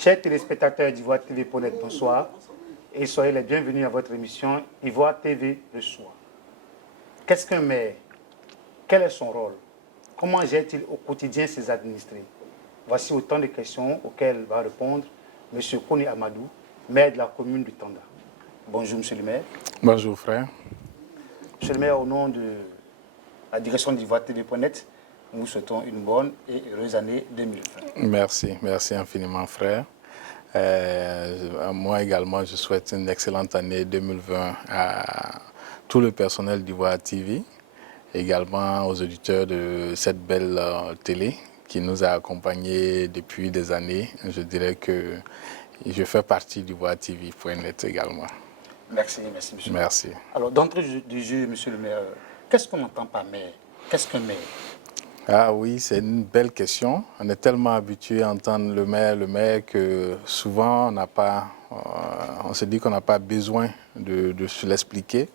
Chers téléspectateurs d'Ivoire TV.net, bonsoir et soyez les bienvenus à votre émission Ivoire TV le soir. Qu'est-ce qu'un maire? Quel est son rôle? Comment gère-t-il au quotidien ses administrés? Voici autant de questions auxquelles va répondre M. Koni Amadou, maire de la commune du Tanda. Bonjour M. le maire. Bonjour frère. Monsieur le maire, au nom de la direction d'Ivoire TV.net, nous vous souhaitons une bonne et heureuse année 2020. Merci infiniment frère. Moi également, je souhaite une excellente année 2020 à tout le personnel d'Ivoire TV, également aux auditeurs de cette belle télé qui nous a accompagnés depuis des années. Je dirais que je fais partie d'Ivoire TV.net également. Merci monsieur. Merci. Alors, d'entrée du jeu, monsieur le maire, qu'est-ce qu'on entend par maire? Qu'est-ce qu'un maire? Ah oui, c'est une belle question. On est tellement habitué à entendre le maire, que souvent on se dit qu'on n'a pas besoin de se l'expliquer.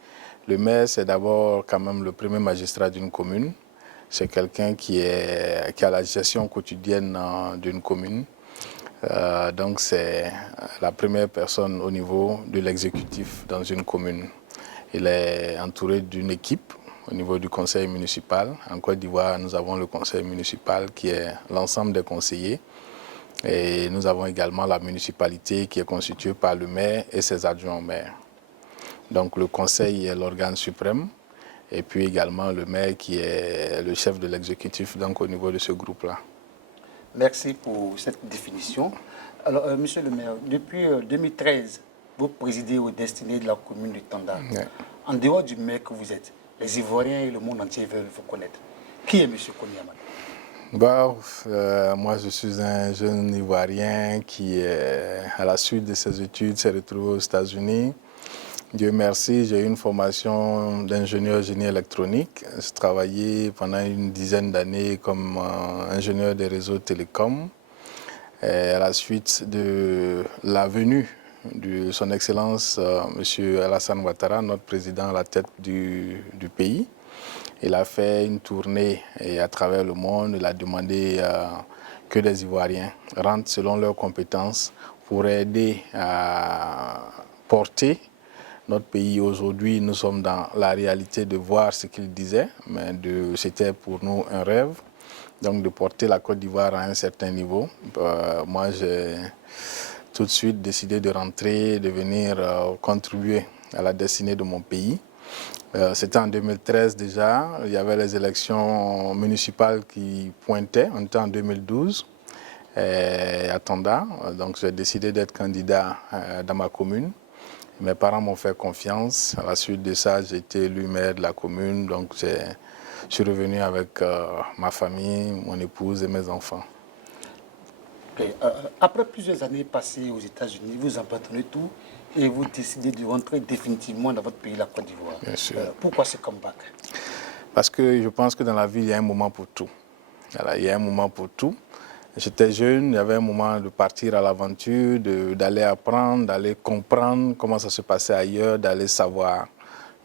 Le maire, c'est d'abord quand même le premier magistrat d'une commune. C'est quelqu'un qui a la gestion quotidienne d'une commune. Donc c'est la première personne au niveau de l'exécutif dans une commune. Il est entouré d'une équipe au niveau du conseil municipal. En Côte d'Ivoire, nous avons le conseil municipal qui est l'ensemble des conseillers. Et nous avons également la municipalité qui est constituée par le maire et ses adjoints au maire. Donc le conseil est l'organe suprême. Et puis également le maire qui est le chef de l'exécutif donc au niveau de ce groupe-là. Merci pour cette définition. Alors, monsieur le maire, depuis 2013, vous présidez aux destinées de la commune de Tanda. Ouais. En dehors du maire que vous êtes, les Ivoiriens et le monde entier veulent vous connaître. Qui est monsieur Koni Amadou? Moi, je suis un jeune Ivoirien qui, à la suite de ses études, s'est retrouvé aux États-Unis. Dieu merci, j'ai eu une formation d'ingénieur génie électronique. J'ai travaillé pendant une dizaine d'années comme ingénieur des réseaux télécoms. Et à la suite de la venue de son Excellence, M. Alassane Ouattara, notre président à la tête du pays, il a fait une tournée à travers le monde. Il a demandé que les Ivoiriens rentrent selon leurs compétences pour aider à porter notre pays. Aujourd'hui, nous sommes dans la réalité de voir ce qu'il disait, mais c'était pour nous un rêve, donc de porter la Côte d'Ivoire à un certain niveau. Moi, j'ai tout de suite décidé de rentrer, de venir contribuer à la destinée de mon pays. C'était en 2013 déjà, il y avait les élections municipales qui pointaient, on était en 2012 à Tanda, donc j'ai décidé d'être candidat dans ma commune. Mes parents m'ont fait confiance. À la suite de ça, j'ai été élu maire de la commune. Donc, je suis revenu avec ma famille, mon épouse et mes enfants. Okay. Après plusieurs années passées aux États-Unis, vous abandonnez tout et vous décidez de rentrer définitivement dans votre pays, la Côte d'Ivoire. Bien sûr. Pourquoi ce comeback? Parce que je pense que dans la vie, il y a un moment pour tout. Voilà, il y a un moment pour tout. J'étais jeune, il y avait un moment de partir à l'aventure, d'aller apprendre, d'aller comprendre comment ça se passait ailleurs, d'aller savoir.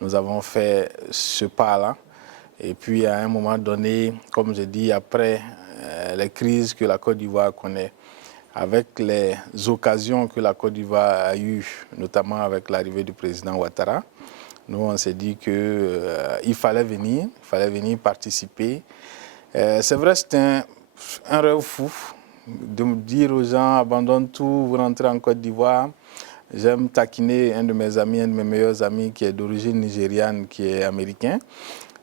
Nous avons fait ce pas-là. Et puis à un moment donné, comme je dis, après les crises que la Côte d'Ivoire connaît, avec les occasions que la Côte d'Ivoire a eues, notamment avec l'arrivée du président Ouattara, nous on s'est dit qu'il fallait venir participer. C'est vrai, c'était un rêve fou de me dire aux gens, abandonne tout, vous rentrez en Côte d'Ivoire. J'aime taquiner un de mes amis, un de mes meilleurs amis qui est d'origine nigériane, qui est américain,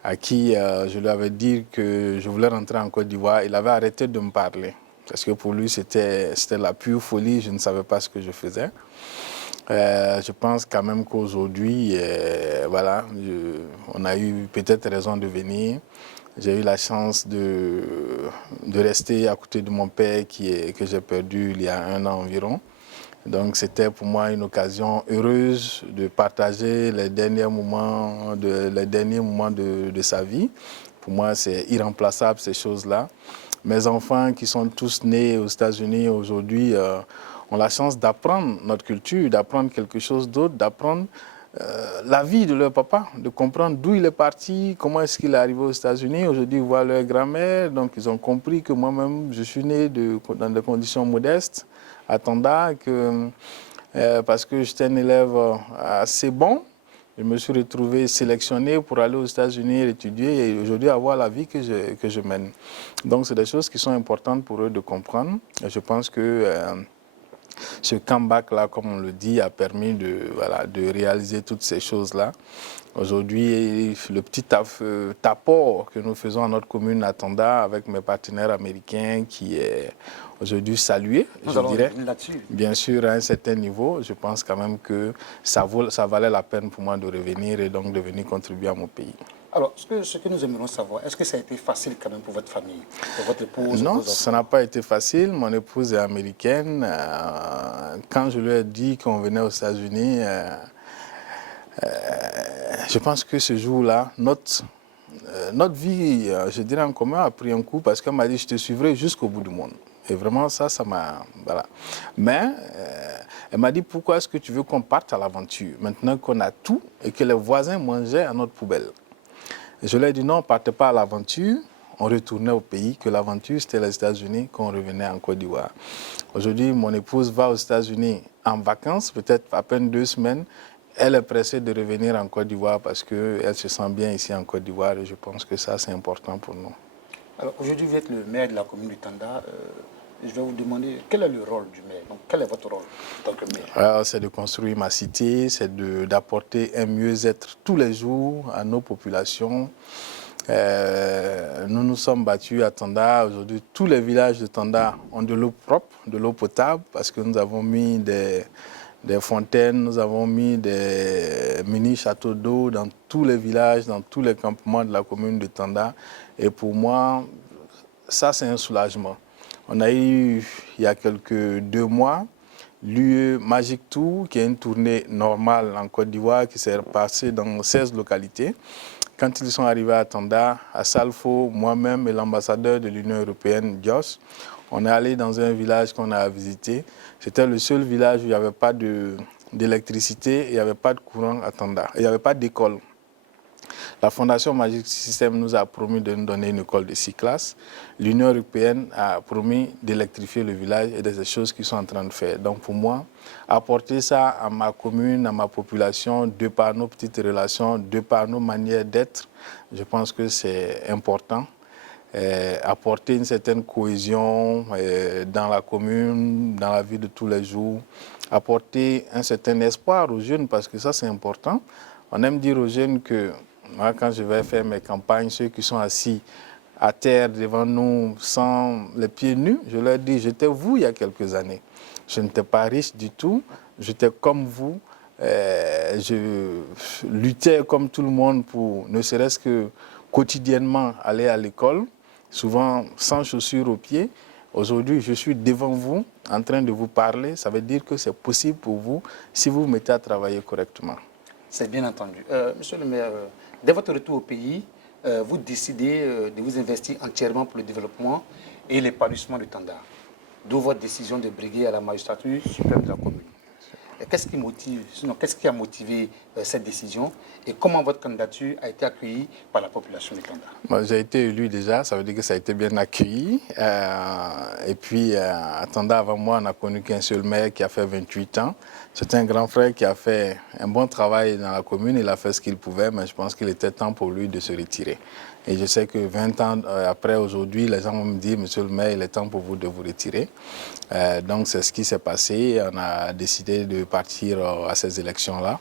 à qui je lui avais dit que je voulais rentrer en Côte d'Ivoire. Il avait arrêté de me parler, parce que pour lui c'était la pure folie, je ne savais pas ce que je faisais. Je pense quand même qu'aujourd'hui, voilà, on a eu peut-être raison de venir. J'ai eu la chance de rester à côté de mon père que j'ai perdu il y a 1 an environ. Donc c'était pour moi une occasion heureuse de partager les derniers moments de sa vie. Pour moi, c'est irremplaçable ces choses-là. Mes enfants qui sont tous nés aux États-Unis aujourd'hui ont la chance d'apprendre notre culture, d'apprendre quelque chose d'autre, d'apprendre la vie de leur papa, de comprendre d'où il est parti, comment est-ce qu'il est arrivé aux États-Unis. Aujourd'hui, ils voient leur grand-mère, donc ils ont compris que moi-même, je suis né dans des conditions modestes, à Tanda, parce que j'étais un élève assez bon. Je me suis retrouvé sélectionné pour aller aux États-Unis étudier et aujourd'hui avoir la vie que je mène. Donc, c'est des choses qui sont importantes pour eux de comprendre. Et je pense que ce comeback-là, comme on le dit, a permis de réaliser toutes ces choses-là. Aujourd'hui, le petit apport que nous faisons à notre commune à Tanda avec mes partenaires américains qui est aujourd'hui salué, je dirais. Bien sûr, à un certain niveau, je pense quand même que ça valait la peine pour moi de revenir et donc de venir contribuer à mon pays. Alors, ce que nous aimerions savoir, est-ce que ça a été facile quand même pour votre famille, pour votre épouse? Non, ça n'a pas été facile. Mon épouse est américaine. Quand je lui ai dit qu'on venait aux États-Unis, je pense que ce jour-là, notre vie, je dirais en commun, a pris un coup parce qu'elle m'a dit « je te suivrai jusqu'au bout du monde ». Et vraiment, ça m'a... Voilà. Mais elle m'a dit « pourquoi est-ce que tu veux qu'on parte à l'aventure maintenant qu'on a tout et que les voisins mangeaient à notre poubelle ?» Et je lui ai dit « non, on ne partait pas à l'aventure, on retournait au pays, que l'aventure c'était les États-Unis, qu'on revenait en Côte d'Ivoire. » Aujourd'hui, mon épouse va aux États-Unis en vacances, peut-être à peine 2 semaines. Elle est pressée de revenir en Côte d'Ivoire parce qu'elle se sent bien ici en Côte d'Ivoire et je pense que ça, c'est important pour nous. Alors aujourd'hui, vous êtes le maire de la commune de Tanda. Je vais vous demander quel est le rôle du maire. Donc, quel est votre rôle en tant que maire? C'est de construire ma cité, c'est d'apporter un mieux-être tous les jours à nos populations. Nous nous sommes battus à Tanda. Aujourd'hui, tous les villages de Tanda ont de l'eau propre, de l'eau potable, parce que nous avons mis des fontaines, nous avons mis des mini-châteaux d'eau dans tous les villages, dans tous les campements de la commune de Tanda. Et pour moi, ça c'est un soulagement. On a eu, il y a quelques 2 mois, l'UE Magic Tour, qui est une tournée normale en Côte d'Ivoire, qui s'est passée dans 16 localités. Quand ils sont arrivés à Tanda, à Salfo, moi-même et l'ambassadeur de l'Union européenne, Josh, on est allé dans un village qu'on a visité. C'était le seul village où il n'y avait pas d'électricité, il n'y avait pas de courant à Tanda, il n'y avait pas d'école. La Fondation Magic System nous a promis de nous donner une école de 6 classes. L'Union européenne a promis d'électrifier le village et des choses qu'ils sont en train de faire. Donc pour moi, apporter ça à ma commune, à ma population, de par nos petites relations, de par nos manières d'être, je pense que c'est important. Apporter une certaine cohésion dans la commune, dans la vie de tous les jours, apporter un certain espoir aux jeunes, parce que ça c'est important. On aime dire aux jeunes que moi, quand je vais faire mes campagnes, ceux qui sont assis à terre devant nous sans les pieds nus, je leur dis, j'étais vous il y a quelques années. Je n'étais pas riche du tout, j'étais comme vous, je luttais comme tout le monde pour ne serait-ce que quotidiennement aller à l'école, souvent sans chaussures aux pieds. Aujourd'hui, je suis devant vous en train de vous parler, ça veut dire que c'est possible pour vous si vous vous mettez à travailler correctement. C'est bien entendu. Monsieur le maire, dès votre retour au pays, vous décidez de vous investir entièrement pour le développement et l'épanouissement de Tanda. D'où votre décision de briguer à la magistrature suprême de la commune. Qu'est-ce qui a motivé cette décision et comment votre candidature a été accueillie par la population de Tanda? Bon, j'ai été élu déjà, ça veut dire que ça a été bien accueilli. Et puis, à Tanda, avant moi, on n'a connu qu'un seul maire qui a fait 28 ans. C'était un grand frère qui a fait un bon travail dans la commune, il a fait ce qu'il pouvait, mais je pense qu'il était temps pour lui de se retirer. Et je sais que 20 ans après, aujourd'hui, les gens vont me dire, monsieur le maire, il est temps pour vous de vous retirer. Donc c'est ce qui s'est passé, on a décidé de partir à ces élections-là.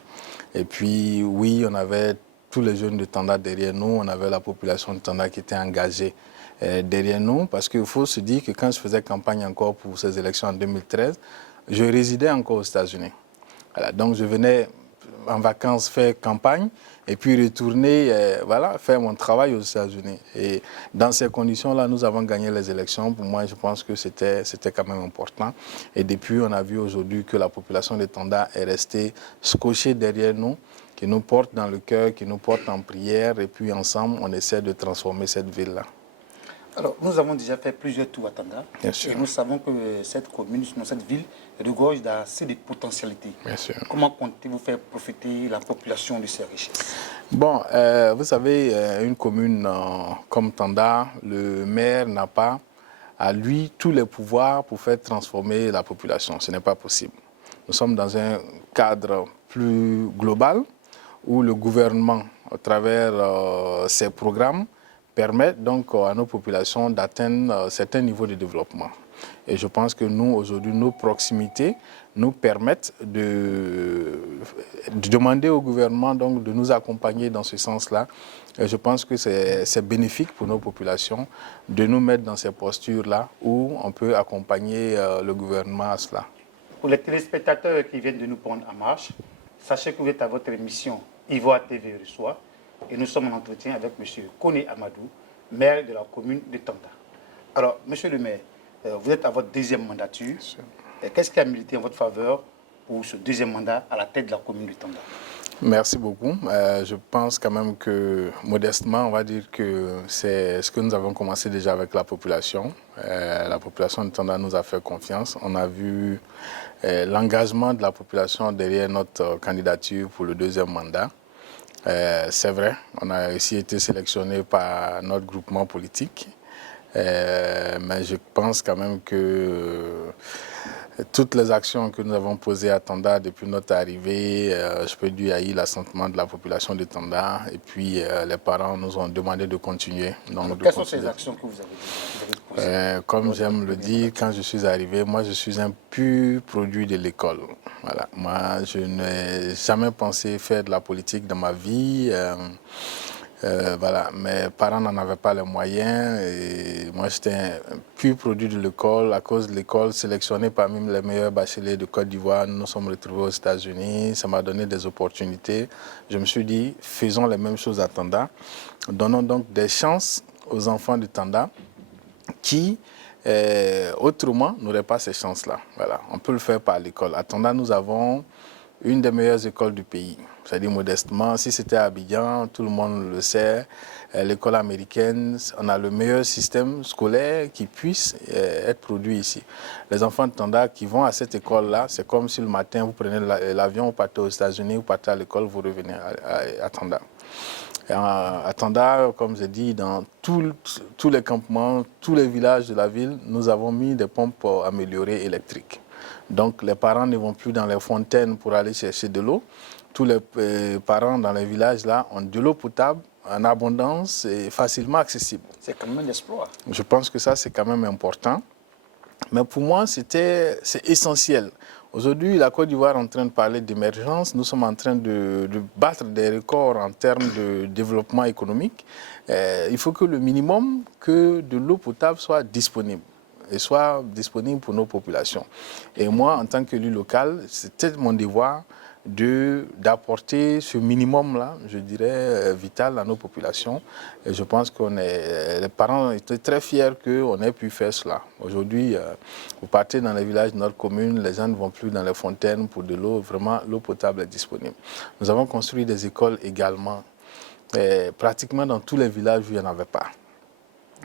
Et puis oui, on avait tous les jeunes de Tanda derrière nous, on avait la population de Tanda qui était engagée derrière nous, parce qu'il faut se dire que quand je faisais campagne encore pour ces élections en 2013, je résidais encore aux États-Unis. Voilà, donc je venais en vacances faire campagne et puis retourner faire mon travail aux États-Unis. Et dans ces conditions-là, nous avons gagné les élections. Pour moi, je pense que c'était quand même important. Et depuis, on a vu aujourd'hui que la population de Tanda est restée scotchée derrière nous, qui nous porte dans le cœur, qui nous porte en prière. Et puis ensemble, on essaie de transformer cette ville-là. Alors, nous avons déjà fait plusieurs tours à Tanda. Bien sûr. Et nous savons que cette commune, cette ville, regorge d'assez de potentialités. Bien sûr. Comment comptez-vous faire profiter la population de ces richesses? Bon, vous savez, une commune comme Tanda, le maire n'a pas à lui tous les pouvoirs pour faire transformer la population. Ce n'est pas possible. Nous sommes dans un cadre plus global où le gouvernement, à travers ses programmes, permet donc à nos populations d'atteindre certains niveaux de développement. Et je pense que nous, aujourd'hui, nos proximités nous permettent de demander au gouvernement donc, de nous accompagner dans ce sens-là. Et je pense que c'est bénéfique pour nos populations de nous mettre dans ces postures-là où on peut accompagner le gouvernement à cela. Pour les téléspectateurs qui viennent de nous prendre en marche, sachez que vous êtes à votre émission Ivoire TV reçoit et nous sommes en entretien avec M. Koné Amadou, maire de la commune de Tanda. Alors, monsieur le maire, vous êtes à votre deuxième mandature. Qu'est-ce qui a milité en votre faveur pour ce deuxième mandat à la tête de la commune de Tanda? Merci beaucoup. Je pense quand même que, modestement, on va dire que c'est ce que nous avons commencé déjà avec la population. La population de Tanda nous a fait confiance. On a vu l'engagement de la population derrière notre candidature pour le deuxième mandat. C'est vrai, on a aussi été sélectionné par notre groupement politique. Mais je pense quand même que toutes les actions que nous avons posées à Tanda depuis notre arrivée, je peux dire, il y a eu l'assentiment de la population de Tanda et puis les parents nous ont demandé de continuer. Donc, quelles sont ces actions que vous avez posées? Comme j'aime le dire, quand je suis arrivé, moi je suis un pur produit de l'école. Voilà. Moi, je n'ai jamais pensé faire de la politique dans ma vie. Voilà, mes parents n'en avaient pas les moyens et moi j'étais un pur produit de l'école. À cause de l'école, sélectionné parmi les meilleurs bacheliers de Côte d'Ivoire, nous nous sommes retrouvés aux États-Unis. Ça m'a donné des opportunités. Je me suis dit, faisons les mêmes choses à Tanda. Donnons donc des chances aux enfants de Tanda qui, autrement, n'auraient pas ces chances-là. Voilà, on peut le faire par l'école. À Tanda, nous avons une des meilleures écoles du pays. C'est-à-dire modestement, si c'était à Abidjan, tout le monde le sait, l'école américaine, on a le meilleur système scolaire qui puisse être produit ici. Les enfants de Tanda qui vont à cette école-là, c'est comme si le matin vous prenez l'avion, vous partez aux États-Unis, vous partez à l'école, vous revenez à Tanda. À Tanda, comme je dis, dans tous les campements, tous les villages de la ville, nous avons mis des pompes améliorées électriques. Donc les parents ne vont plus dans les fontaines pour aller chercher de l'eau. Tous les parents dans les villages là ont de l'eau potable en abondance et facilement accessible. C'est quand même un exploit. Je pense que ça c'est quand même important. Mais pour moi c'est essentiel. Aujourd'hui, la Côte d'Ivoire est en train de parler d'émergence. Nous sommes en train de battre des records en termes de développement économique. Il faut que le minimum que de l'eau potable soit disponible et soit disponible pour nos populations. Et moi, en tant qu'élu local, c'était mon devoir d'apporter ce minimum-là, je dirais, vital à nos populations. Et je pense les parents étaient très fiers qu'on ait pu faire cela. Aujourd'hui, vous partez dans les villages de notre commune, les gens ne vont plus dans les fontaines pour de l'eau. Vraiment, l'eau potable est disponible. Nous avons construit des écoles également. Et pratiquement dans tous les villages où il n'y en avait pas.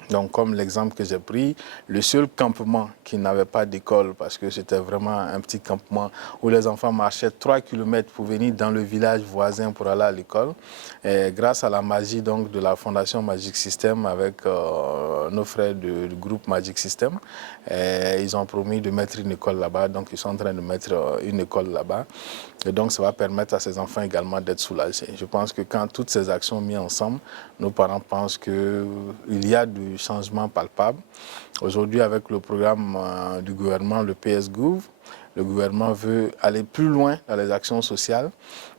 Donc, comme l'exemple que j'ai pris, le seul campement qui n'avait pas d'école, parce que c'était vraiment un petit campement où les enfants marchaient 3 km pour venir dans le village voisin pour aller à l'école. Grâce à la magie donc, de la Fondation Magic System avec nos frères du groupe Magic System, ils ont promis de mettre une école là-bas. Donc, ils sont en train de mettre une école là-bas. Et donc, ça va permettre à ces enfants également d'être soulagés. Je pense que quand toutes ces actions sont mises ensemble, nos parents pensent qu'il y a du changement palpable. Aujourd'hui, avec le programme du gouvernement, le PS-Gouv, le gouvernement veut aller plus loin dans les actions sociales,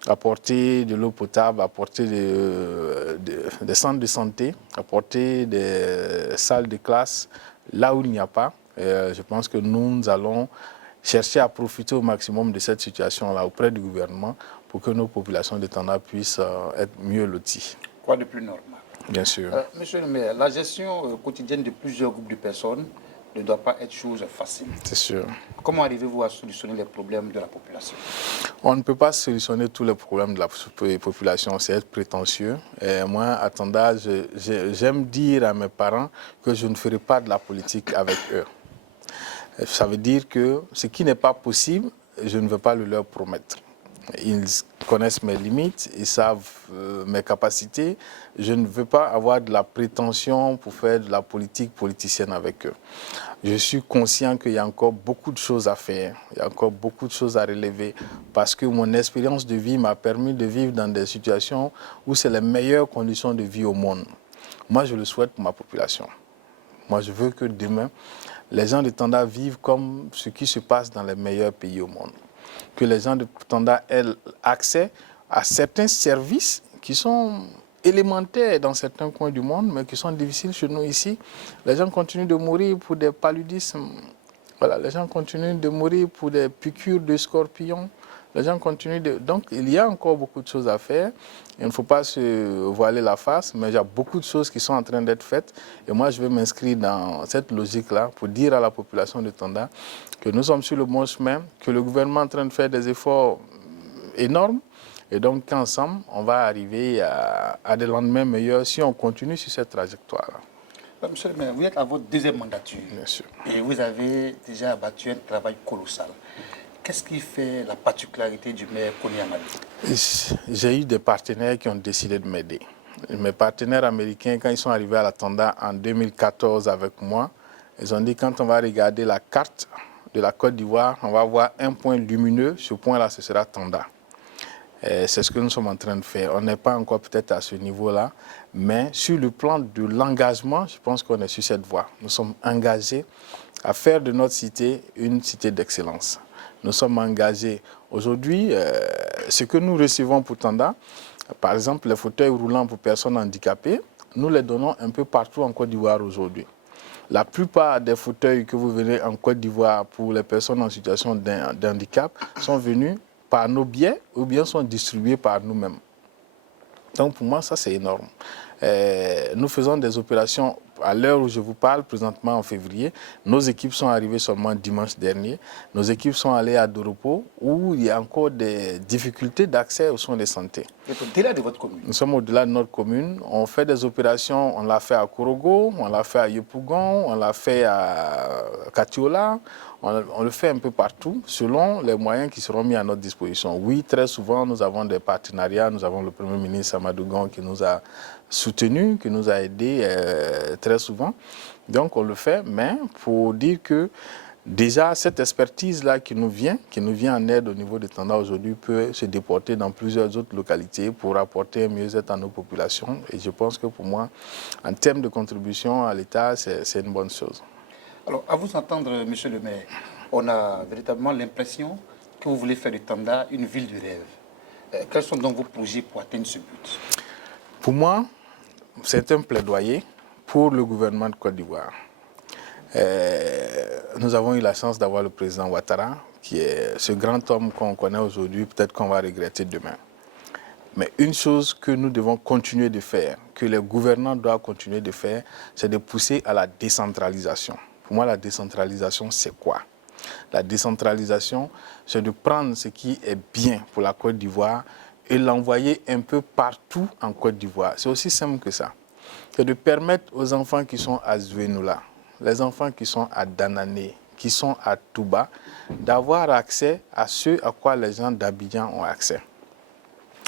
apporter de l'eau potable, apporter des centres de santé, apporter des salles de classe là où il n'y a pas. Et, je pense que nous allons chercher à profiter au maximum de cette situation-là auprès du gouvernement pour que nos populations de Tanda puissent être mieux loties. Quoi de plus normal? Bien sûr. Monsieur le maire, la gestion quotidienne de plusieurs groupes de personnes ne doit pas être chose facile. C'est sûr. Comment arrivez-vous à solutionner les problèmes de la population? On ne peut pas solutionner tous les problèmes de la population, c'est être prétentieux. Et moi, à Tanda, j'aime dire à mes parents que je ne ferai pas de la politique avec eux. Ça veut dire que ce qui n'est pas possible, je ne veux pas le leur promettre. connaissent mes limites, ils savent mes capacités. Je ne veux pas avoir de la prétention pour faire de la politique politicienne avec eux. Je suis conscient qu'il y a encore beaucoup de choses à faire, il y a encore beaucoup de choses à relever parce que mon expérience de vie m'a permis de vivre dans des situations où c'est les meilleures conditions de vie au monde. Moi, je le souhaite pour ma population. Moi, je veux que demain, les gens de Tanda vivent comme ce qui se passe dans les meilleurs pays au monde. Que les gens de Tanda aient accès à certains services qui sont élémentaires dans certains coins du monde, mais qui sont difficiles chez nous ici. Les gens continuent de mourir pour des paludismes. Voilà, les gens continuent de mourir pour des piqûres de scorpions. Les gens continuent de... Donc, il y a encore beaucoup de choses à faire. Il ne faut pas se voiler la face, mais il y a beaucoup de choses qui sont en train d'être faites. Et moi, je vais m'inscrire dans cette logique-là pour dire à la population de Tanda que nous sommes sur le bon chemin, que le gouvernement est en train de faire des efforts énormes. Et donc, qu'ensemble, on va arriver à des lendemains meilleurs si on continue sur cette trajectoire-là. Monsieur le maire, vous êtes à votre deuxième mandature. Bien sûr. Et vous avez déjà abattu un travail colossal. Qu'est-ce qui fait la particularité du maire Kony Amadou? J'ai eu des partenaires qui ont décidé de m'aider. Mes partenaires américains, quand ils sont arrivés à la Tanda en 2014 avec moi, ils ont dit quand on va regarder la carte de la Côte d'Ivoire, on va voir un point lumineux. Ce point-là, ce sera Tanda. C'est ce que nous sommes en train de faire. On n'est pas encore peut-être à ce niveau-là, mais sur le plan de l'engagement, je pense qu'on est sur cette voie. Nous sommes engagés à faire de notre cité une cité d'excellence. Nous sommes engagés. Aujourd'hui, ce que nous recevons pour Tanda, par exemple les fauteuils roulants pour personnes handicapées, nous les donnons un peu partout en Côte d'Ivoire aujourd'hui. La plupart des fauteuils que vous verrez en Côte d'Ivoire pour les personnes en situation de handicap sont venus par nos biais ou bien sont distribués par nous-mêmes. Donc pour moi, ça c'est énorme. Nous faisons des opérations à l'heure où je vous parle, présentement en février. Nos équipes sont arrivées seulement dimanche dernier. Nos équipes sont allées à Doropo où il y a encore des difficultés d'accès aux soins de santé. Vous êtes au-delà de votre commune? Nous sommes au-delà de notre commune. On fait des opérations, on l'a fait à Korogo, on l'a fait à Yopougon, on l'a fait à Katiola. On le fait un peu partout, selon les moyens qui seront mis à notre disposition. Oui, très souvent, nous avons des partenariats. Nous avons le Premier ministre Amadou Gon qui nous a soutenus, qui nous a aidés très souvent. Donc, on le fait, mais pour dire que déjà, cette expertise-là qui nous vient en aide au niveau de Tanda aujourd'hui, peut se déporter dans plusieurs autres localités pour apporter un mieux-être à nos populations. Et je pense que pour moi, en termes de contribution à l'État, c'est une bonne chose. Alors, à vous entendre, monsieur le maire, on a véritablement l'impression que vous voulez faire de Tanda une ville du rêve. Quels sont donc vos projets pour atteindre ce but? Pour moi, c'est un plaidoyer pour le gouvernement de Côte d'Ivoire. Nous avons eu la chance d'avoir le président Ouattara, qui est ce grand homme qu'on connaît aujourd'hui, peut-être qu'on va regretter demain. Mais une chose que nous devons continuer de faire, que les gouvernants doivent continuer de faire, c'est de pousser à la décentralisation. Pour moi, la décentralisation, c'est quoi? La décentralisation, c'est de prendre ce qui est bien pour la Côte d'Ivoire et l'envoyer un peu partout en Côte d'Ivoire. C'est aussi simple que ça. C'est de permettre aux enfants qui sont à Zouenoula, les enfants qui sont à Danané, qui sont à Touba, d'avoir accès à ce à quoi les gens d'Abidjan ont accès.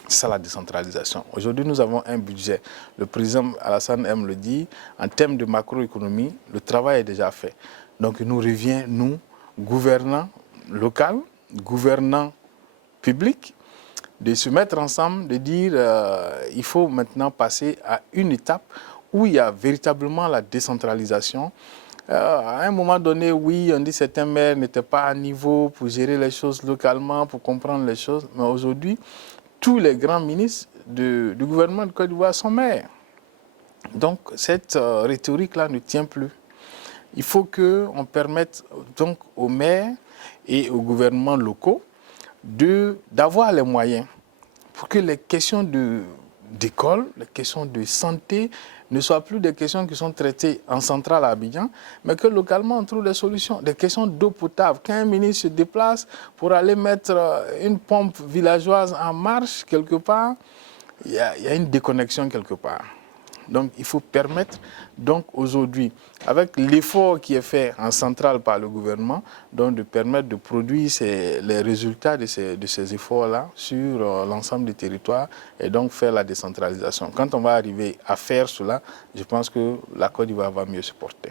C'est ça la décentralisation. Aujourd'hui, nous avons un budget. Le président Alassane M le dit, en termes de macroéconomie, le travail est déjà fait. Donc, il nous revient, nous, gouvernants locaux, gouvernants publics, de se mettre ensemble, de dire il faut maintenant passer à une étape où il y a véritablement la décentralisation. À un moment donné, oui, on dit que certains maires n'étaient pas à niveau pour gérer les choses localement, pour comprendre les choses. Mais aujourd'hui, tous les grands ministres du gouvernement de Côte d'Ivoire sont maires. Donc, cette rhétorique-là ne tient plus. Il faut qu'on permette donc aux maires et aux gouvernements locaux d'avoir les moyens pour que les questions d'école, les questions de santé ne soient plus des questions qui sont traitées en centrale à Abidjan, mais que localement on trouve des solutions. Des questions d'eau potable. Quand un ministre se déplace pour aller mettre une pompe villageoise en marche quelque part, il y a une déconnexion quelque part. Donc il faut permettre donc aujourd'hui, avec l'effort qui est fait en centrale par le gouvernement, donc de permettre de produire les résultats de ces efforts-là sur l'ensemble du territoire et donc faire la décentralisation. Quand on va arriver à faire cela, je pense que la Côte d'Ivoire va mieux se porter.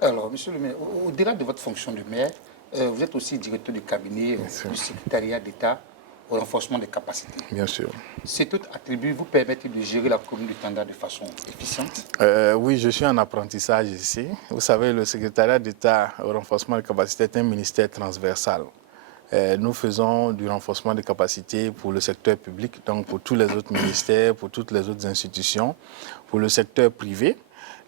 Alors, monsieur le maire, au-delà de votre fonction de maire, vous êtes aussi directeur du cabinet du secrétariat d'État au renforcement des capacités. Bien sûr. Ces tout attributs vous permettent de gérer la commune du Tanda de façon efficiente? Oui, je suis en apprentissage ici. Vous savez, le secrétariat d'État au renforcement des capacités est un ministère transversal. Nous faisons du renforcement des capacités pour le secteur public, donc pour tous les autres ministères, pour toutes les autres institutions, pour le secteur privé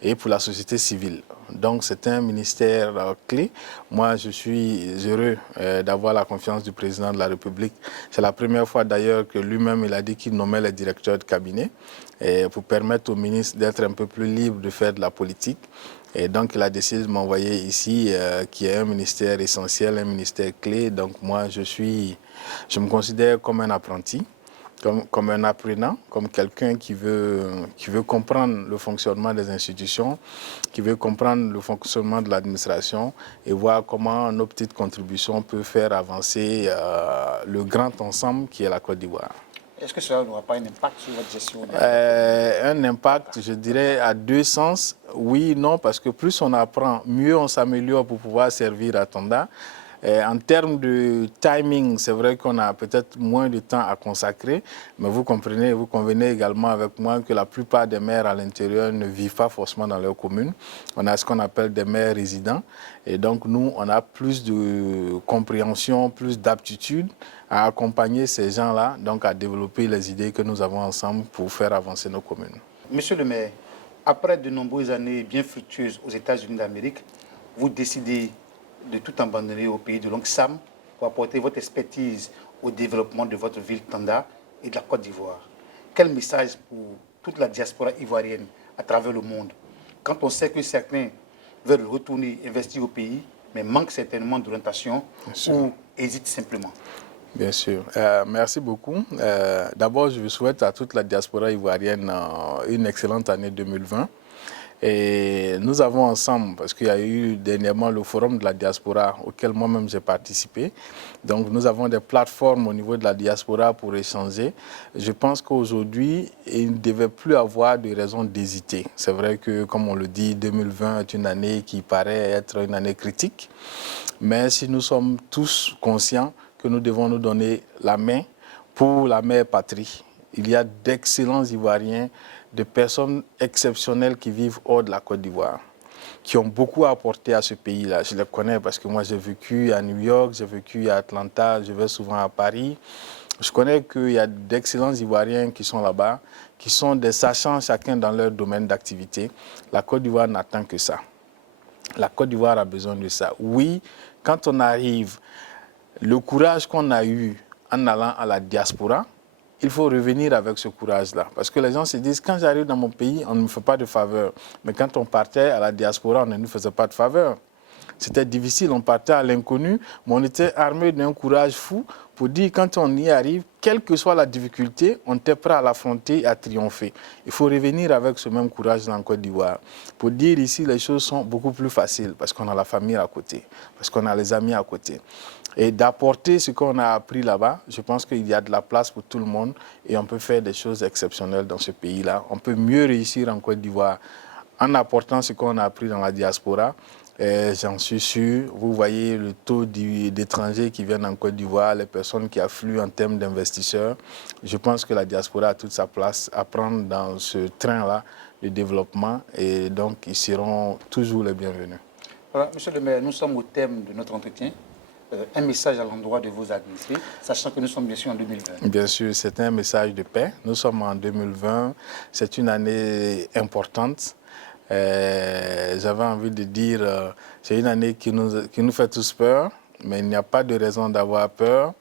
et pour la société civile. Donc c'est un ministère clé. Moi, je suis heureux d'avoir la confiance du président de la République. C'est la première fois d'ailleurs que lui-même il a dit qu'il nommait les directeurs de cabinet pour permettre au ministre d'être un peu plus libre de faire de la politique. Et donc, il a décidé de m'envoyer ici, qui est un ministère essentiel, un ministère clé. Donc, moi, je me considère comme un apprenti, comme un apprenant, comme quelqu'un qui veut comprendre le fonctionnement des institutions, qui veut comprendre le fonctionnement de l'administration et voir comment nos petites contributions peuvent faire avancer le grand ensemble qui est la Côte d'Ivoire. Est-ce que cela n'aura pas un impact sur votre gestion? Un impact, je dirais, à deux sens. Oui, non, parce que plus on apprend, mieux on s'améliore pour pouvoir servir à Tanda. En termes de timing, c'est vrai qu'on a peut-être moins de temps à consacrer, mais vous comprenez, vous convenez également avec moi que la plupart des maires à l'intérieur ne vivent pas forcément dans leur commune. On a ce qu'on appelle des maires résidents, et donc nous, on a plus de compréhension, plus d'aptitude à accompagner ces gens-là, donc à développer les idées que nous avons ensemble pour faire avancer nos communes. Monsieur le maire, après de nombreuses années bien fructueuses aux États-Unis d'Amérique, vous décidez de tout abandonner au pays de Long Sam pour apporter votre expertise au développement de votre ville Tanda et de la Côte d'Ivoire. Quel message pour toute la diaspora ivoirienne à travers le monde, quand on sait que certains veulent retourner investir au pays, mais manquent certainement d'orientation ou hésitent simplement? Bien sûr. Merci beaucoup. D'abord, je souhaite à toute la diaspora ivoirienne une excellente année 2020. Et nous avons ensemble, parce qu'il y a eu dernièrement le forum de la diaspora auquel moi-même j'ai participé. Donc nous avons des plateformes au niveau de la diaspora pour échanger. Je pense qu'aujourd'hui, il ne devait plus avoir de raison d'hésiter. C'est vrai que, comme on le dit, 2020 est une année qui paraît être une année critique. Mais si nous sommes tous conscients que nous devons nous donner la main pour la mère patrie, il y a d'excellents Ivoiriens, de personnes exceptionnelles qui vivent hors de la Côte d'Ivoire, qui ont beaucoup apporté à ce pays-là. Je les connais parce que moi j'ai vécu à New York, j'ai vécu à Atlanta, je vais souvent à Paris. Je connais qu'il y a d'excellents Ivoiriens qui sont là-bas, qui sont des sachants chacun dans leur domaine d'activité. La Côte d'Ivoire n'attend que ça. La Côte d'Ivoire a besoin de ça. Oui, quand on arrive, le courage qu'on a eu en allant à la diaspora, il faut revenir avec ce courage-là. Parce que les gens se disent, quand j'arrive dans mon pays, on ne me fait pas de faveur. Mais quand on partait à la diaspora, on ne nous faisait pas de faveur. C'était difficile, on partait à l'inconnu, mais on était armé d'un courage fou pour dire, quand on y arrive, quelle que soit la difficulté, on était prêt à l'affronter et à triompher. Il faut revenir avec ce même courage en Côte d'Ivoire. Pour dire ici, les choses sont beaucoup plus faciles, parce qu'on a la famille à côté, parce qu'on a les amis à côté. Et d'apporter ce qu'on a appris là-bas, je pense qu'il y a de la place pour tout le monde et on peut faire des choses exceptionnelles dans ce pays-là. On peut mieux réussir en Côte d'Ivoire en apportant ce qu'on a appris dans la diaspora. J'en suis sûr. Vous voyez le taux d'étrangers qui viennent en Côte d'Ivoire, les personnes qui affluent en termes d'investisseurs. Je pense que la diaspora a toute sa place à prendre dans ce train-là de développement et donc ils seront toujours les bienvenus. Voilà, monsieur le maire, nous sommes au thème de notre entretien. Un message à l'endroit de vos administrés, sachant que nous sommes bien sûr en 2020. Bien sûr, c'est un message de paix. Nous sommes en 2020. C'est une année importante. J'avais envie de dire, c'est une année qui nous fait tous peur, mais il n'y a pas de raison d'avoir peur.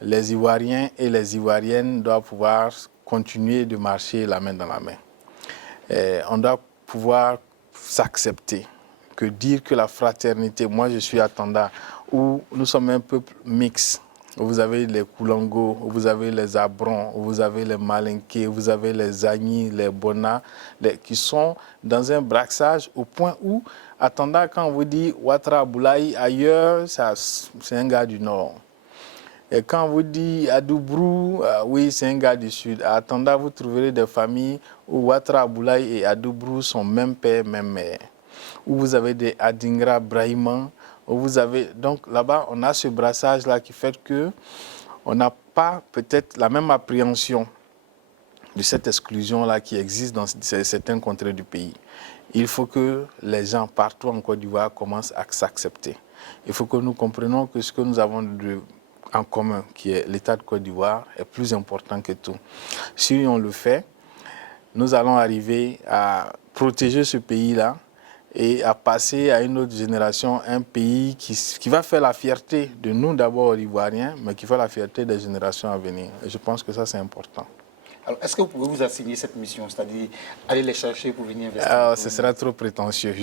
Les Ivoiriens et les Ivoiriennes doivent pouvoir continuer de marcher la main dans la main. On doit pouvoir s'accepter. Que dire que la fraternité, moi je suis à Tanda, où nous sommes un peuple mixte. vous avez les Koulongo, vous avez les Abrons, vous avez les Malinké, vous avez les Agni, les Bona, qui sont dans un brassage au point où, attendant, quand on vous dit Ouattara Boulaye ailleurs, c'est un gars du Nord. Et quand on vous dit Adoubrou, oui, c'est un gars du Sud. À Tanda, vous trouverez des familles où Ouattara Boulaye et Adoubrou sont même père, même mère. Où vous avez des Adingra Brahima. Où vous avez... Donc là-bas, on a ce brassage-là qui fait qu'on n'a pas peut-être la même appréhension de cette exclusion-là qui existe dans certains contrées du pays. Il faut que les gens partout en Côte d'Ivoire commencent à s'accepter. Il faut que nous comprenions que ce que nous avons en commun, qui est l'État de Côte d'Ivoire, est plus important que tout. Si on le fait, nous allons arriver à protéger ce pays-là et à passer à une autre génération, un pays qui va faire la fierté de nous d'abord Ivoiriens, mais qui fait la fierté des générations à venir. Et je pense que ça, c'est important. Alors, est-ce que vous pouvez vous assigner cette mission, c'est-à-dire aller les chercher pour venir investir? Alors, ce sera trop prétentieux.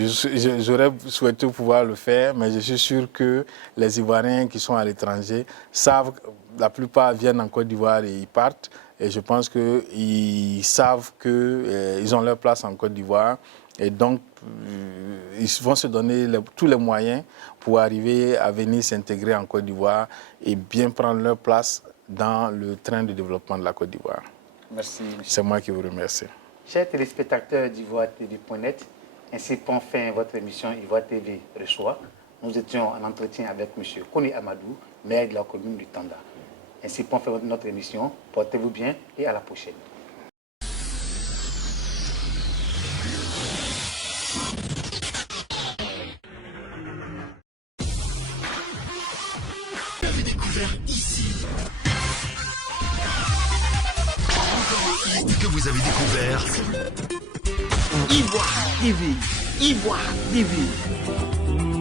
J'aurais souhaité pouvoir le faire, mais je suis sûr que les Ivoiriens qui sont à l'étranger savent, la plupart viennent en Côte d'Ivoire et ils partent. Et je pense qu'ils savent qu'ils ont leur place en Côte d'Ivoire. Et donc, ils vont se donner tous les moyens pour arriver à venir s'intégrer en Côte d'Ivoire et bien prendre leur place dans le train de développement de la Côte d'Ivoire. Merci. C'est moi qui vous remercie. Chers téléspectateurs d'Ivoire TV.net, ainsi prend fin votre émission Ivoire TV reçoit. Nous étions en entretien avec M. Kone Amadou, maire de la commune du Tanda. Ainsi prend fin notre émission. Portez-vous bien et à la prochaine. Vous avez découvert ici. Que vous avez découvert Ivoire TV. Ivoire TV.